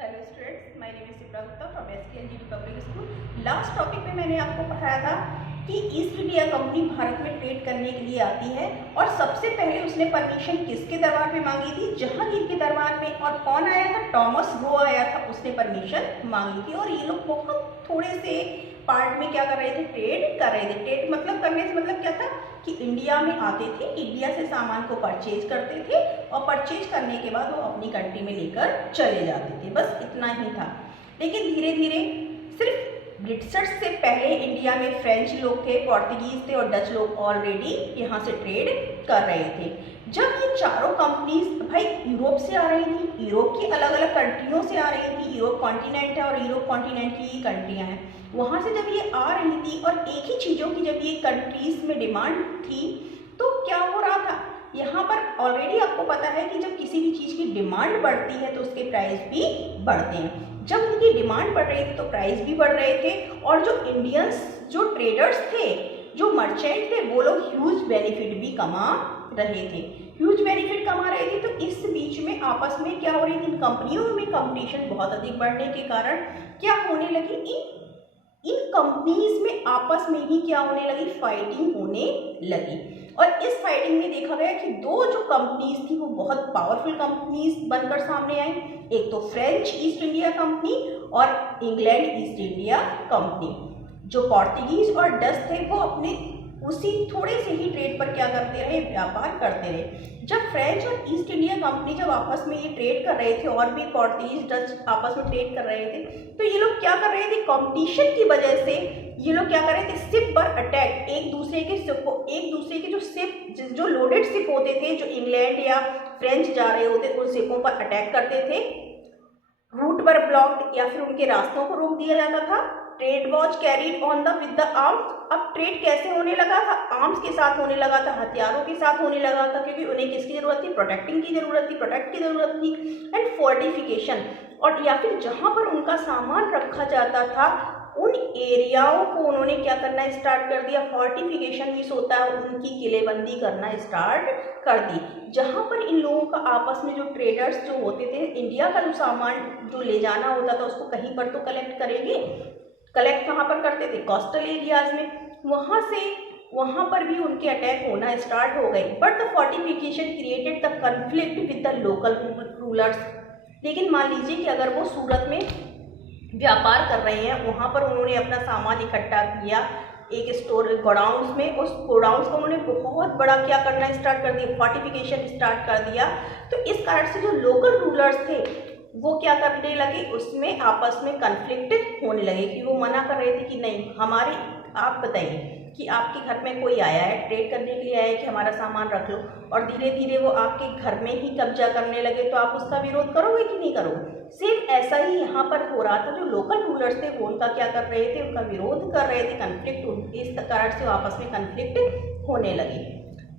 Hello students, my name is Sipra Gupta from SKLG public school. Last topic में मैंने आपको पढ़ाया था कि ईस्ट इंडिया कंपनी भारत में ट्रेड करने के लिए आती है और सबसे पहले उसने परमिशन किसके दरबार में मांगी थी? जहांगीर के दरबार में। और कौन आया था? टॉमस वो आया था, उसने परमिशन मांगी थी। और ये लोग बहुत थोड़े से पार्ट में क्या कर रहे थे? ट्रेड कर रहे थे। ट्रेड मतलब करने से मतलब क्या था कि इंडिया में आते थे, इंडिया से सामान को परचेज करते थे और परचेज करने के बाद वो अपनी कंट्री में लेकर चले जाते थे। बस इतना ही था। लेकिन धीरे धीरे सिर्फ ब्रिटिशर्स से पहले इंडिया में फ्रेंच लोग थे, पोर्तुगीज थे और डच लोग ऑलरेडी यहाँ से ट्रेड कर रहे थे। जब ये चारों कंपनीज भाई यूरोप से आ रही थी, यूरोप की अलग अलग कंट्रियों से आ रही थी। यूरोप कॉन्टिनेंट है और यूरोप कॉन्टिनेंट की ही कंट्रियाँ हैं। वहाँ से जब ये आ रही थी और एक ही चीज़ों की जब ये कंट्रीज में डिमांड थी तो क्या हो रहा था? यहाँ पर ऑलरेडी आपको पता है कि जब किसी भी चीज़ की डिमांड बढ़ती है तो उसके प्राइस भी बढ़ते हैं। जब उनकी डिमांड बढ़ रही थी तो प्राइस भी बढ़ रहे थे और जो इंडियंस, जो ट्रेडर्स थे, जो मर्चेंट थे, वो लोग ह्यूज बेनिफिट भी कमा रहे थे। ह्यूज बेनिफिट कमा रहे थे। तो इस बीच में आपस में क्या हो रही थी? इन कंपनियों में कंपटीशन बहुत अधिक बढ़ने के कारण क्या होने लगी? इन कंपनीज में आपस में ही क्या होने लगी? फाइटिंग होने लगी। और इस फाइटिंग में देखा गया कि दो जो कंपनीज थी वो बहुत पावरफुल कंपनीज बनकर सामने आई। एक तो फ्रेंच ईस्ट इंडिया कंपनी और इंग्लैंड ईस्ट इंडिया कंपनी। जो पोर्तुगीज और डच थे वो अपने उसी थोड़े से ही ट्रेड पर क्या करते रहे? व्यापार करते रहे। जब फ्रेंच और ईस्ट इंडिया कंपनी जब आपस में ये ट्रेड कर रहे थे और भी पोर्तुगीज डच आपस में ट्रेड कर रहे थे तो ये लोग क्या कर रहे थे? कंपटीशन की वजह से ये लोग क्या कर रहे थे? शिप पर अटैक, एक दूसरे के शिप को, एक दूसरे के जो शिप, जो लोडेड शिप होते थे, जो इंग्लैंड या फ्रेंच जा रहे होते उन शिपों पर अटैक करते थे। रूट पर ब्लॉक्ड या फिर उनके रास्तों को रोक दिया जाता था। Trade was carried on the with the arms. अब ट्रेड कैसे होने लगा था? आर्म्स के साथ होने लगा था, हथियारों के साथ होने लगा था, क्योंकि उन्हें किसकी जरूरत थी? प्रोटेक्टिंग की जरूरत थी, प्रोटेक्ट की जरूरत थी। एंड फोर्टिफिकेशन, और या फिर जहां पर उनका सामान रखा जाता था उन एरियाओं को उन्होंने क्या करना स्टार्ट कर दिया? फोर्टिफिकेशन मीन्स होता है उनकी किलेबंदी करना स्टार्ट कर दी। जहां पर इन लोगों का आपस में जो ट्रेडर्स जो होते थे, इंडिया का जो सामान जो ले जाना होता था उसको कहीं पर तो कलेक्ट करेंगे। कलेक्ट कहाँ पर करते थे? कोस्टल एरियाज में। वहाँ पर भी उनके अटैक होना स्टार्ट हो गए। But the fortification created the conflict with the local rulers. लेकिन मान लीजिए कि अगर वो सूरत में व्यापार कर रहे हैं, वहाँ पर उन्होंने अपना सामान इकट्ठा किया एक स्टोर गोडाउन्स में, उस गोडाउन्स को उन्होंने बहुत बड़ा क्या करना स्टार्ट कर दिया? फोर्टिफिकेशन स्टार्ट कर दिया। तो इस कारण से जो लोकल रूलर्स थे वो क्या करने लगे? उसमें आपस में कन्फ्लिक्ट होने लगे कि वो मना कर रहे थे कि नहीं हमारे, आप बताइए कि आपके घर में कोई आया है, ट्रेड करने के लिए आया है कि हमारा सामान रख लो, और धीरे धीरे वो आपके घर में ही कब्जा करने लगे तो आप उसका विरोध करोगे कि नहीं करोगे? सेम ऐसा ही यहाँ पर हो रहा था। जो लोकल रूलर्स थे वो उनका क्या कर रहे थे? उनका विरोध कर रहे थे, कन्फ्लिक्ट, इस कारण से आपस में कन्फ्लिक्ट होने लगे।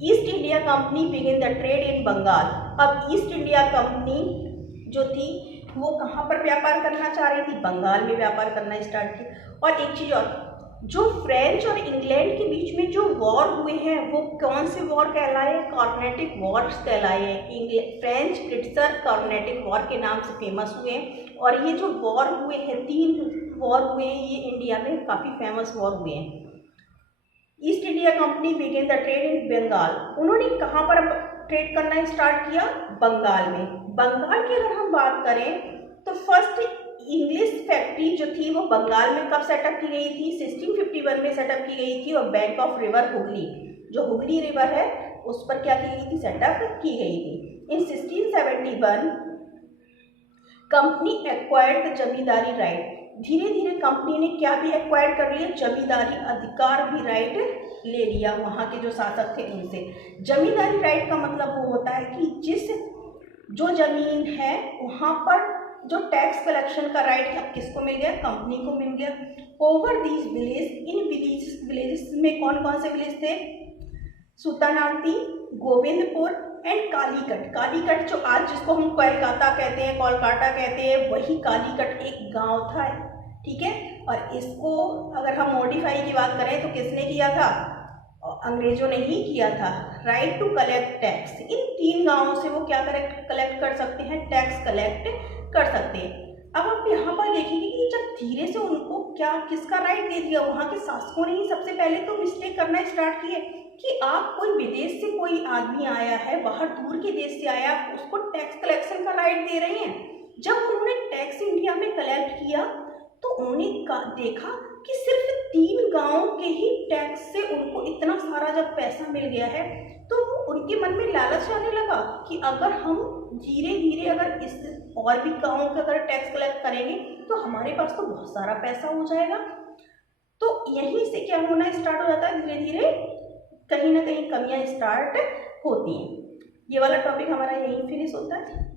East India Company begin the trade in Bengal. अब ईस्ट इंडिया कंपनी जो थी वो कहाँ पर व्यापार करना चाह रही थी? बंगाल में व्यापार करना स्टार्ट किया। और एक चीज और, जो फ्रेंच और इंग्लैंड के बीच में जो वॉर हुए हैं वो कौन से वॉर कहलाए? कार्नेटिक वॉर्स कहलाए हैं। फ्रेंच ब्रिटिशर कार्नेटिक वॉर के नाम से फेमस हुए हैं। और ये जो वॉर हुए हैं, 3 वॉर हुए हैं, ये इंडिया में काफ़ी फेमस वॉर हुए हैं। East India Company began the trade in Bengal. उन्होंने कहाँ पर ट्रेड करना स्टार्ट किया? बंगाल में। बंगाल की अगर हम बात करें तो फर्स्ट इंग्लिश फैक्ट्री जो थी वो बंगाल में कब सेटअप की गई थी? 1651 में सेटअप की गई थी। और बैंक ऑफ रिवर हुगली, जो हुगली रिवर है उस पर क्या की गई थी? सेटअप की गई थी। इन 1671 company acquired the zamindari right. धीरे धीरे कंपनी ने क्या भी एक्वायर कर लिया? जमींदारी अधिकार भी, राइट ले लिया वहाँ के जो शासक थे उनसे। जमींदारी राइट का मतलब वो होता है कि जो जमीन है वहाँ पर जो टैक्स कलेक्शन का राइट है किसको मिल गया? कंपनी को मिल गया। Over these village, in villages में कौन कौन से विलेज थे? सुतानाती, गोविंदपुर एंड कालीकट। कालीकट जो आज जिसको हम कोलकाता कहते हैं, कोलकाता कहते हैं, वही कालीकट एक गांव था, ठीक है। और इसको अगर हम मॉडिफाई की बात करें तो किसने किया था? अंग्रेजों ने ही किया था। Right to collect tax. इन 3 गांवों से वो क्या कलेक्ट कर सकते हैं? टैक्स कलेक्ट कर सकते हैं। अब आप यहाँ पर देखेंगे कि जब धीरे से उनको क्या किसका राइट दे दिया, वहाँ के शासकों ने ही सबसे पहले तो मिस्टेक करना स्टार्ट किए कि आप कोई विदेश से कोई आदमी आया है, बाहर दूर के देश से आया, उसको टैक्स कलेक्शन का राइट दे रहे हैं। जब उन्होंने टैक्स इंडिया में कलेक्ट किया तो उन्होंने देखा कि सिर्फ 3 गांवों के ही टैक्स से उनको इतना सारा जब पैसा मिल गया है, तो उनके मन में लालच आने लगा कि अगर हम धीरे धीरे अगर इस और भी गांवों का अगर टैक्स कलेक्ट करेंगे तो हमारे पास तो बहुत सारा पैसा हो जाएगा। तो यहीं से क्या होना स्टार्ट हो जाता है, धीरे धीरे कहीं ना कहीं कमियां स्टार्ट होती हैं। ये वाला टॉपिक हमारा यहीं फिनिश होता है।